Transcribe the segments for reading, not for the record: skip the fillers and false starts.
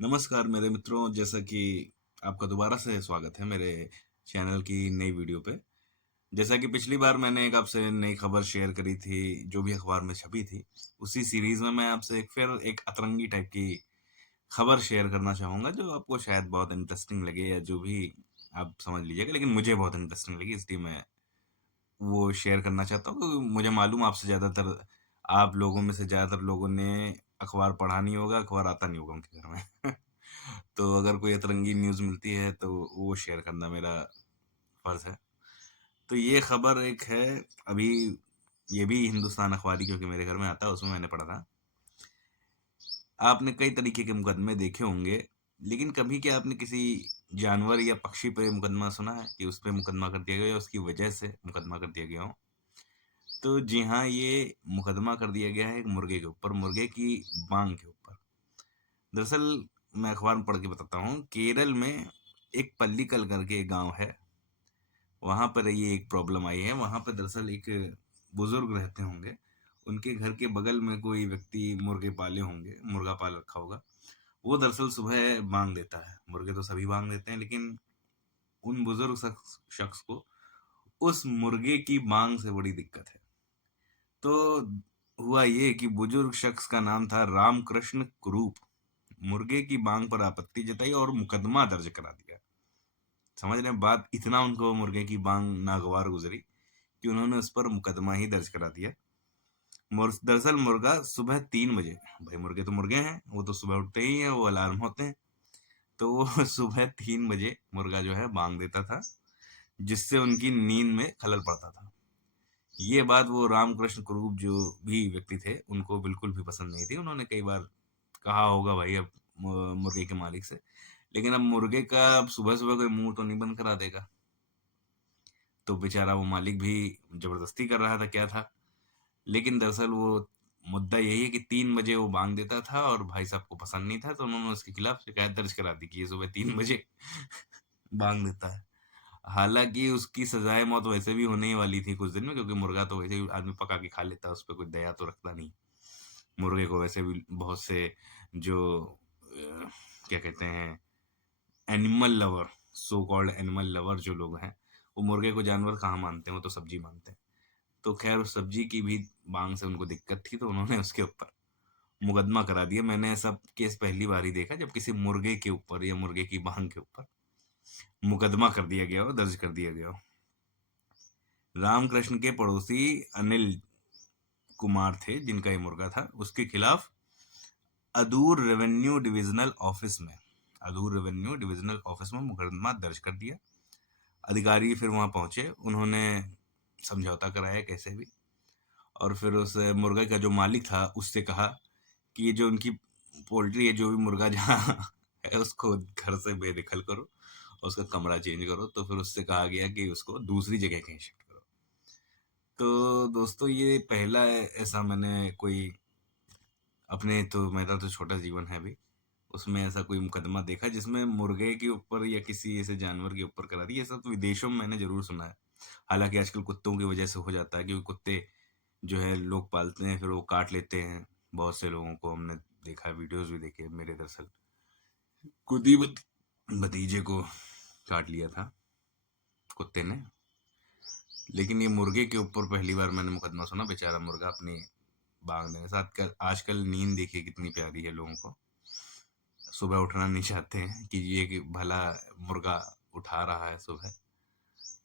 नमस्कार मेरे मित्रों, जैसा कि आपका दोबारा से स्वागत है मेरे चैनल की नई वीडियो पे। जैसा कि पिछली बार मैंने एक आपसे नई खबर शेयर करी थी, जो भी अखबार में छपी थी, उसी सीरीज़ में मैं आपसे एक अतरंगी टाइप की खबर शेयर करना चाहूँगा, जो आपको शायद बहुत इंटरेस्टिंग लगे या जो भी आप समझ लीजिएगा, लेकिन मुझे बहुत इंटरेस्टिंग लगी, इसलिए मैं वो शेयर करना चाहता हूँ क्योंकि मुझे मालूम आपसे ज़्यादातर आप लोगों में से ज़्यादातर लोगों ने अखबार पढ़ा नहीं होगा, अखबार आता नहीं होगा उनके घर में। तो अगर कोई अतरंगी न्यूज़ मिलती है तो वो शेयर करना मेरा फ़र्ज़ है। तो ये खबर एक है, अभी ये भी हिंदुस्तान अखबारी क्योंकि मेरे घर में आता है, उसमें मैंने पढ़ा था। आपने कई तरीके के मुकदमे देखे होंगे, लेकिन कभी क्या आपने किसी जानवर या पक्षी पे मुकदमा सुना है कि उस पे मुकदमा कर दिया गया या उसकी वजह से मुकदमा कर दिया गया हो? तो जी हाँ, ये मुकदमा कर दिया गया है एक मुर्गे के ऊपर, मुर्गे की माँग के ऊपर। दरअसल मैं अखबार में पढ़ के बताता हूँ, केरल में एक पल्लीकल करके एक गाँव है, वहाँ पर ये एक प्रॉब्लम आई है। वहाँ पे दरअसल एक बुज़ुर्ग रहते होंगे, उनके घर के बगल में कोई व्यक्ति मुर्गे पाले होंगे, मुर्गा पाल रखा होगा। वो दरअसल सुबह बाँग देता है, मुर्गे तो सभी बाँग देते हैं, लेकिन उन बुज़ुर्ग शख्स शख्स को उस मुर्गे की माँग से बड़ी दिक्कत है। तो हुआ ये कि बुजुर्ग शख्स का नाम था रामकृष्ण कुरूप। मुर्गे की मांग पर आपत्ति जताई और मुकदमा दर्ज करा दिया। समझ रहे हैं बात, इतना उनको मुर्गे की मांग नागवार गुजरी कि उन्होंने उस पर मुकदमा ही दर्ज करा दिया। दरअसल मुर्गा सुबह 3 बजे, भाई मुर्गे तो मुर्गे हैं, वो तो सुबह उठते ही हैं, वो अलार्म होते हैं। तो वो सुबह 3 बजे मुर्गा जो है बांग देता था, जिससे उनकी नींद में खलल पड़ता था। ये बात वो रामकृष्ण कुरूप जो भी व्यक्ति थे, उनको बिल्कुल भी पसंद नहीं थी। उन्होंने कई बार कहा होगा भाई अब मुर्गे के मालिक से, लेकिन अब मुर्गे का अब सुबह-सुबह कोई मुँह तो नहीं बंद करा देगा। तो बेचारा वो मालिक भी ज़बरदस्ती कर रहा था, क्या था। लेकिन दरअसल वो मुद्दा यही है कि 3 बजे वो बाँग देता था और भाई साहब को पसंद नहीं था, तो उन्होंने उसके खिलाफ शिकायत दर्ज करा दी कि ये सुबह 3 बजे बाँग देता है। हालाँकि उसकी सज़ाए मौत वैसे भी होने ही वाली थी कुछ दिन में, क्योंकि मुर्गा तो वैसे ही आदमी पका के खा लेता है, उस पे कोई दया तो रखता नहीं। मुर्गे को वैसे भी बहुत से जो क्या कहते हैं, animal lover, so called animal lover जो लोग हैं, वो मुर्गे को जानवर कहाँ मानते हैं, वो तो सब्ज़ी मानते हैं। तो ख़ैर उस सब्ज़ी की भी माँग से उनको दिक्कत थी, तो उन्होंने उसके ऊपर मुकदमा करा दिया। मैंने ऐसा केस पहली बार ही देखा जब किसी मुर्गे के ऊपर या मुर्गे की माँग के ऊपर मुकदमा कर दिया गया हो, दर्ज कर दिया गया हो। रामकृष्ण के पड़ोसी अनिल कुमार थे, जिनका ये मुर्गा था, उसके खिलाफ अदूर रेवेन्यू डिविजनल ऑफिस में मुकदमा दर्ज कर दिया। अधिकारी फिर वहां पहुंचे, उन्होंने समझौता कराया कैसे भी, और फिर उस मुर्गा का जो मालिक था उससे कहा कि ये जो उनकी पोल्ट्री है, जो भी मुर्गा जहाँ है, उसको घर से बेदखल करो और उसका कमरा चेंज करो। तो फिर उससे कहा गया कि उसको दूसरी जगह कहीं शिफ्ट करो। तो दोस्तों, ये पहला ऐसा मैंने कोई अपने, तो मेरा तो छोटा जीवन है अभी, उसमें ऐसा कोई मुकदमा देखा जिसमें मुर्गे के ऊपर या किसी ऐसे जानवर के ऊपर करा दी। ये सब तो विदेशों में मैंने ज़रूर सुना है। हालाँकि आजकल कुत्तों की वजह से हो जाता है, क्योंकि कुत्ते जो है लोग पालते हैं, फिर वो काट लेते हैं। बहुत से लोगों को हमने देखा है, वीडियोज़ भी देखे। मेरे दरअसल खुद ही भतीजे को काट लिया था कुत्ते ने। लेकिन ये मुर्गे के ऊपर पहली बार मैंने मुकदमा सुना। बेचारा मुर्गा अपनी बांग देने से आजकल नींद देखिए कितनी प्यारी है लोगों को। सुबह उठना नहीं चाहते हैं कि ये कि भला मुर्गा उठा रहा है सुबह,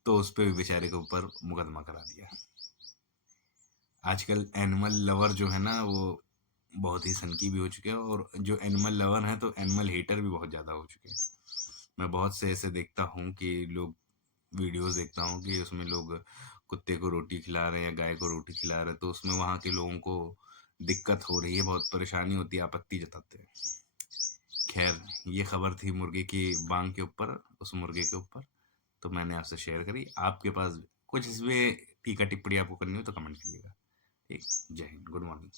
तो उस पे भी बेचारे के ऊपर मुकदमा करा दिया। आजकल एनिमल लवर जो है ना, वो बहुत ही सनकी भी हो चुके हैं, और जो एनिमल लवर हैं तो एनिमल हेटर भी बहुत ज़्यादा हो चुके हैं। मैं बहुत से ऐसे देखता हूँ कि लोग, वीडियोस देखता हूँ कि उसमें लोग कुत्ते को रोटी खिला रहे हैं या गाय को रोटी खिला रहे हैं, तो उसमें वहाँ के लोगों को दिक्कत हो रही है, बहुत परेशानी होती है, आपत्ति जताते हैं। खैर, ये खबर थी मुर्गे की बांग के ऊपर, उस मुर्गे के ऊपर, तो मैंने आपसे शेयर करी। आपके पास कुछ इसमें टीका टिप्पणी आपको करनी हो तो कमेंट कीजिएगा। ठीक, जय हिंद, गुड मॉर्निंग।